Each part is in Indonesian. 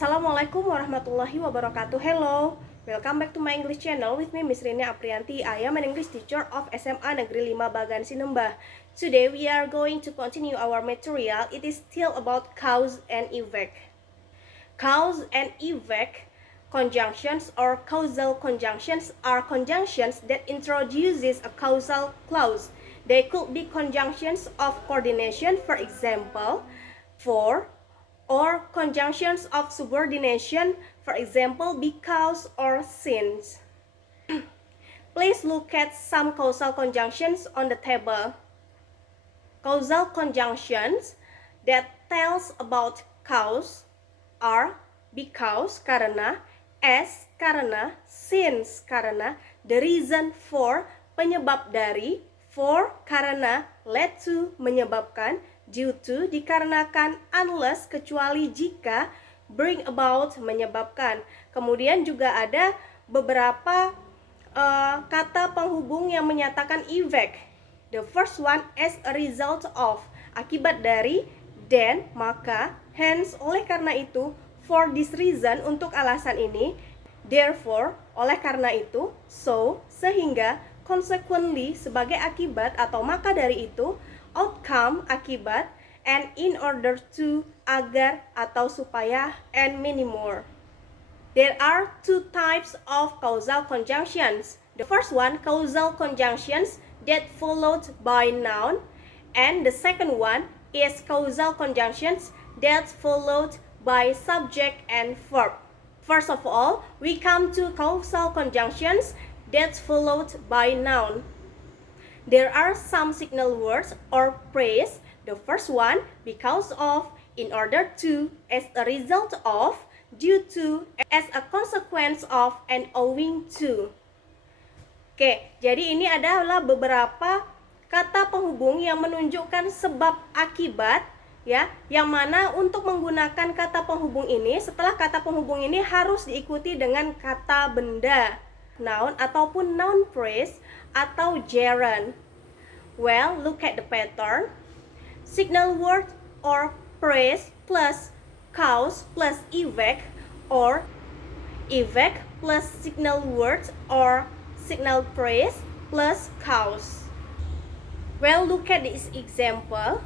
Assalamualaikum warahmatullahi wabarakatuh. Hello, welcome back to my English channel with me, Miss Rini Aprianti. I am an English teacher of SMA Negeri 5 Bagan Sinembah. Today we are going to continue our material. It is still about cause and effect. Cause and effect conjunctions or causal conjunctions are conjunctions that introduces a causal clause. They could be conjunctions of coordination, for example, for, or conjunctions of subordination, for example, because or since. Please look at some causal conjunctions on the table. Causal conjunctions that tells about cause are because karena, as karena, since karena, the reason for penyebab dari, for karena, led to menyebabkan, due to dikarenakan, unless kecuali jika, bring about menyebabkan. Kemudian juga ada beberapa kata penghubung yang menyatakan effect. The first one as a result of, akibat dari, then maka, hence oleh karena itu, for this reason untuk alasan ini, therefore oleh karena itu, so sehingga, consequently sebagai akibat atau maka dari itu, outcome akibat, and in order to agar atau supaya, and many more. There are two types of causal conjunctions. The first one, causal conjunctions that followed by noun, and the second one is causal conjunctions that followed by subject and verb. First of all, we come to causal conjunctions that followed by noun. There are some signal words or phrase. The first one, because of, in order to, as a result of, due to, as a consequence of, and owing to. Oke, jadi ini adalah beberapa kata penghubung yang menunjukkan sebab akibat, ya, yang mana untuk menggunakan kata penghubung ini, setelah kata penghubung ini harus diikuti dengan kata benda, noun ataupun noun phrase atau gerund. Well, look at the pattern. Signal word or phrase plus cause plus effect, or effect plus signal word or signal phrase plus cause. Well, look at this example.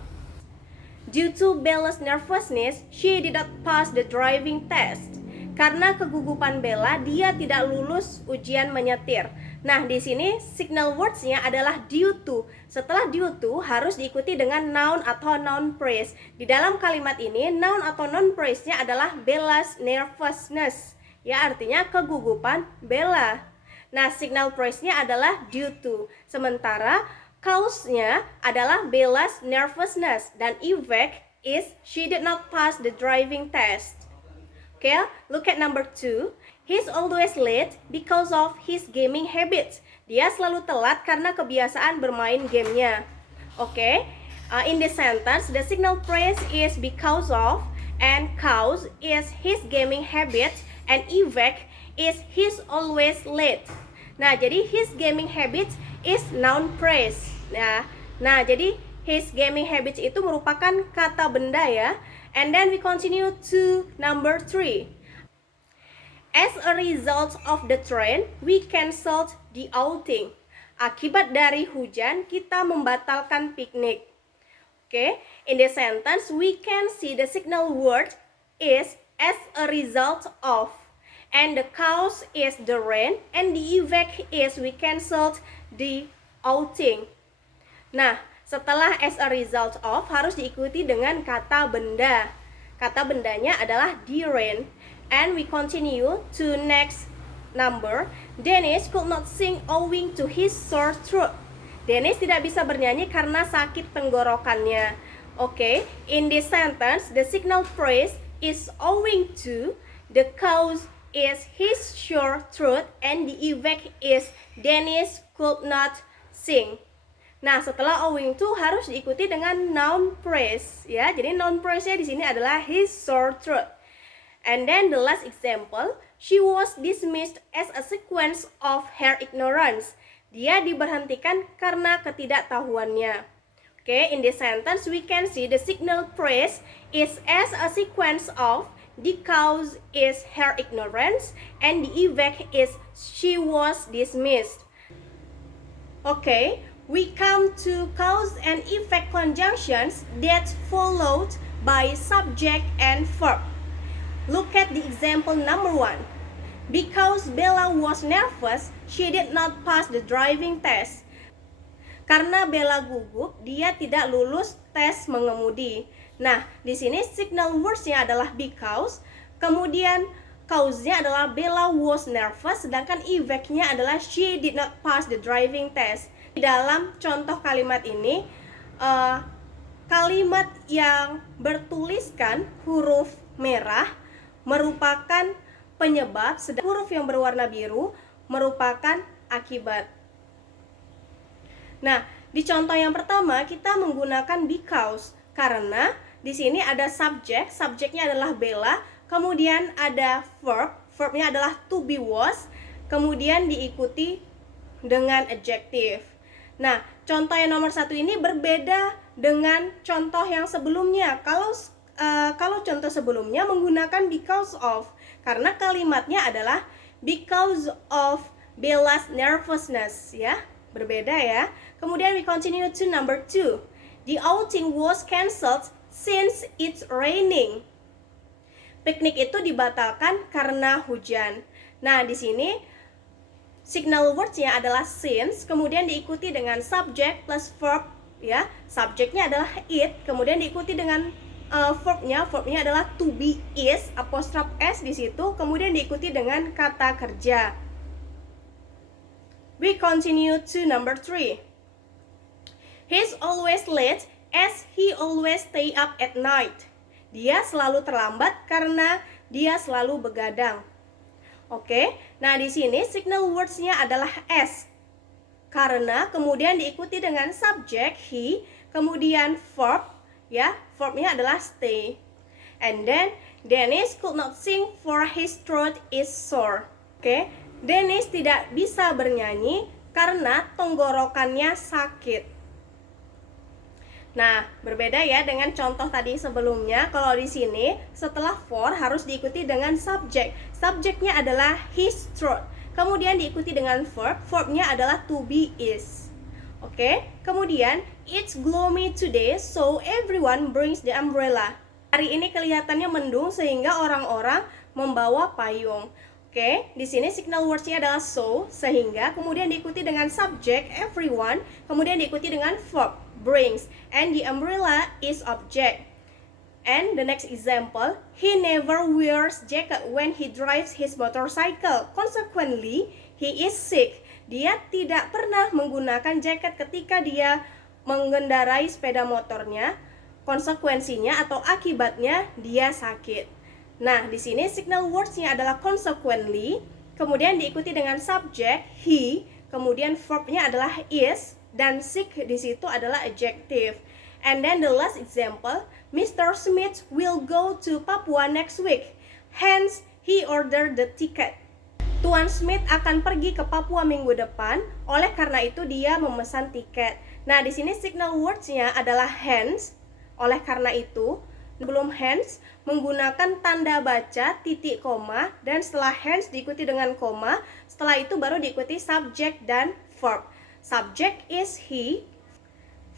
Due to Bella's nervousness, she did not pass the driving test. Karena kegugupan Bella, dia tidak lulus ujian menyetir. Nah, di sini signal words-nya adalah due to. Setelah due to harus diikuti dengan noun atau noun phrase. Di dalam kalimat ini, noun atau noun phrase-nya adalah Bella's nervousness. Ya, artinya kegugupan Bella. Nah, signal phrase-nya adalah due to. Sementara cause-nya adalah Bella's nervousness, dan effect is she did not pass the driving test. Okay, look at number 2. He's always late because of his gaming habits. Dia selalu telat karena kebiasaan bermain gamenya. Okay, in this sentence, the signal phrase is because of, and cause is his gaming habits, and effect is he's always late. Nah, jadi his gaming habits is noun phrase. Nah, jadi his gaming habits itu merupakan kata benda, ya. And then we continue to number 3. As a result of the rain, we canceled the outing. Akibat dari hujan, kita membatalkan piknik. Okay, in the sentence, we can see the signal word is as a result of, and the cause is the rain, and the effect is we canceled the outing. Nah, setelah as a result of harus diikuti dengan kata benda. Kata bendanya adalah the rain. And we continue to next number. Dennis could not sing owing to his sore throat. Dennis tidak bisa bernyanyi karena sakit tenggorokannya. Okay, in this sentence, the signal phrase is owing to, the cause is his sore throat, and the effect is Dennis could not sing. Nah, setelah owing to harus diikuti dengan noun phrase, ya. Jadi noun phrase-nya di sini adalah his sore throat. And then the last example, she was dismissed as a sequence of her ignorance. Dia diberhentikan karena ketidaktahuannya. Okay, in this sentence we can see the signal phrase is as a sequence of, the cause is her ignorance, and the effect is she was dismissed. Okay, we come to cause and effect conjunctions that followed by subject and verb. Look at the example number 1. Because Bella was nervous, she did not pass the driving test. Karena Bella gugup, dia tidak lulus tes mengemudi. Nah, di sini signal words-nya adalah because, kemudian cause-nya adalah Bella was nervous, sedangkan effect-nya adalah she did not pass the driving test. Di dalam contoh kalimat ini, kalimat yang bertuliskan huruf merah merupakan penyebab, sedangkan huruf yang berwarna biru merupakan akibat. Nah, di contoh yang pertama kita menggunakan because karena di sini ada subjek, subjeknya adalah Bella, kemudian ada verb, verbnya adalah to be was, kemudian diikuti dengan adjective. Nah, contoh yang nomor 1 ini berbeda dengan contoh yang sebelumnya. Kalau contoh sebelumnya menggunakan because of, karena kalimatnya adalah because of Bella's nervousness, ya. Berbeda ya. Kemudian we continue to number 2. The outing was cancelled since it's raining. Piknik itu dibatalkan karena hujan. Nah, di sini signal words-nya adalah since, kemudian diikuti dengan subject plus verb, ya. Subjeknya adalah it, kemudian diikuti dengan verbnya adalah to be is, apostrophe s di situ, kemudian diikuti dengan kata kerja. We continue to number 3. He's always late as he always stay up at night. Dia selalu terlambat karena dia selalu begadang. Oke, nah di sini signal words-nya adalah as. Karena kemudian diikuti dengan subject he, kemudian verb, ya, verbnya adalah stay. And then Dennis could not sing for his throat is sore. Oke, Dennis tidak bisa bernyanyi karena tenggorokannya sakit. Nah, berbeda ya dengan contoh tadi sebelumnya. Kalau di sini setelah for harus diikuti dengan subject. Subjeknya adalah his throat. Kemudian diikuti dengan verb. Verbnya adalah to be is. Oke, kemudian it's gloomy today, so everyone brings the umbrella. Hari ini kelihatannya mendung sehingga orang-orang membawa payung. Oke, di sini signal words-nya adalah so, sehingga, kemudian diikuti dengan subject everyone, kemudian diikuti dengan verb brings, and the umbrella is object. And the next example, he never wears jacket when he drives his motorcycle. Consequently, he is sick. Dia tidak pernah menggunakan jaket ketika dia mengendarai sepeda motornya. Konsekuensinya atau akibatnya dia sakit. Nah, di sini signal words-nya adalah consequently, kemudian diikuti dengan subject he, kemudian verb-nya adalah is, dan sick di situ adalah adjective. And then the last example, Mr. Smith will go to Papua next week. Hence, he ordered the ticket. Tuan Smith akan pergi ke Papua minggu depan, oleh karena itu dia memesan tiket. Nah, di sini signal words-nya adalah hence, oleh karena itu. Sebelum hence menggunakan tanda baca titik koma, dan setelah hence diikuti dengan koma, setelah itu baru diikuti subject dan verb. Subject is he,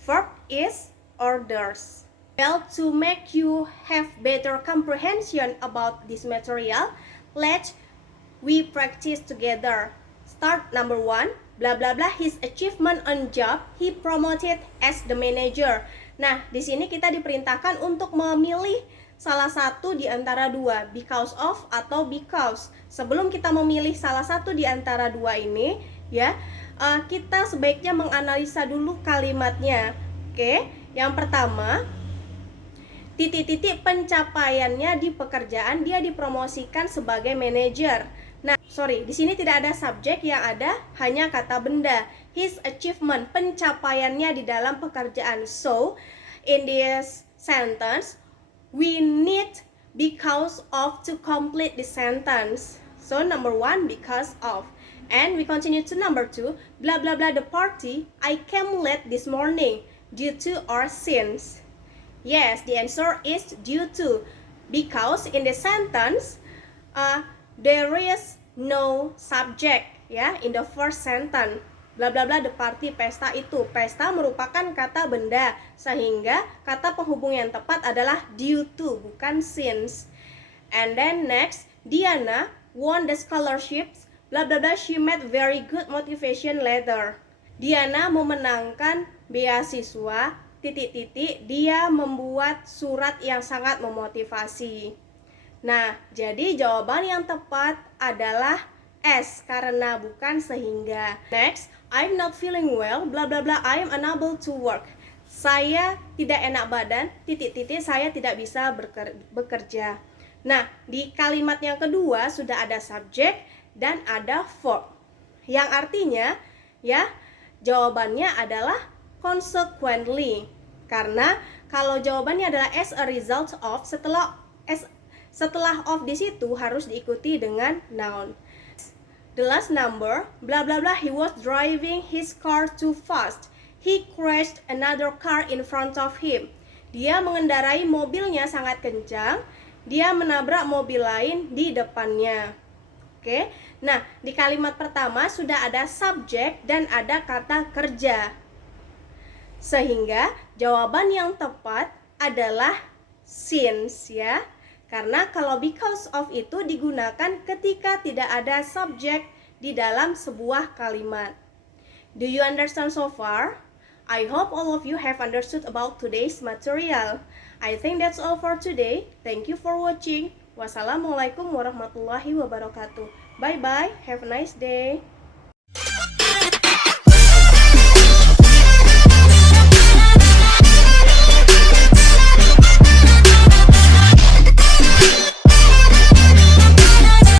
verb is orders. Well, to make you have better comprehension about this material, let's we practice together. Start number 1, blah blah blah his achievement on job, he promoted as the manager. Nah, di sini kita diperintahkan untuk memilih salah satu di antara dua, because of atau because. Sebelum kita memilih salah satu di antara dua ini, ya, kita sebaiknya menganalisa dulu kalimatnya. Oke, yang pertama, titik-titik pencapaiannya di pekerjaan, dia dipromosikan sebagai manajer. Nah, di sini tidak ada subjek, yang ada hanya kata benda. His achievement, pencapaiannya di dalam pekerjaan. So, in this sentence, we need because of to complete the sentence. So, number 1, because of. And we continue to number 2, blah blah blah the party, I came late this morning, due to or since. Yes, the answer is due to. Because in the sentence there is no subject, ya, in the first sentence. Bla bla bla the party, pesta itu. Pesta merupakan kata benda, sehingga kata penghubung yang tepat adalah due to, bukan since. And then next, Diana won the scholarships, bla bla bla, she made very good motivation letter. Diana memenangkan beasiswa, titik-titik, dia membuat surat yang sangat memotivasi. Nah, jadi jawaban yang tepat adalah S, karena, bukan sehingga. Next, I'm not feeling well, bla bla bla, I am unable to work. Saya tidak enak badan, titik-titik, saya tidak bisa bekerja. Nah, di kalimat yang kedua sudah ada subjek dan ada verb, yang artinya, ya, jawabannya adalah consequently. Karena kalau jawabannya adalah as a result of, setelah of di situ harus diikuti dengan noun. The last number, bla bla bla, he was driving his car too fast. He crashed another car in front of him. Dia mengendarai mobilnya sangat kencang. Dia menabrak mobil lain di depannya. Oke. Nah, di kalimat pertama sudah ada subjek dan ada kata kerja. Sehingga jawaban yang tepat adalah since, ya. Karena kalau because of itu digunakan ketika tidak ada subjek di dalam sebuah kalimat. Do you understand so far? I hope all of you have understood about today's material. I think that's all for today. Thank you for watching. Wassalamualaikum warahmatullahi wabarakatuh. Bye bye. Have a nice day.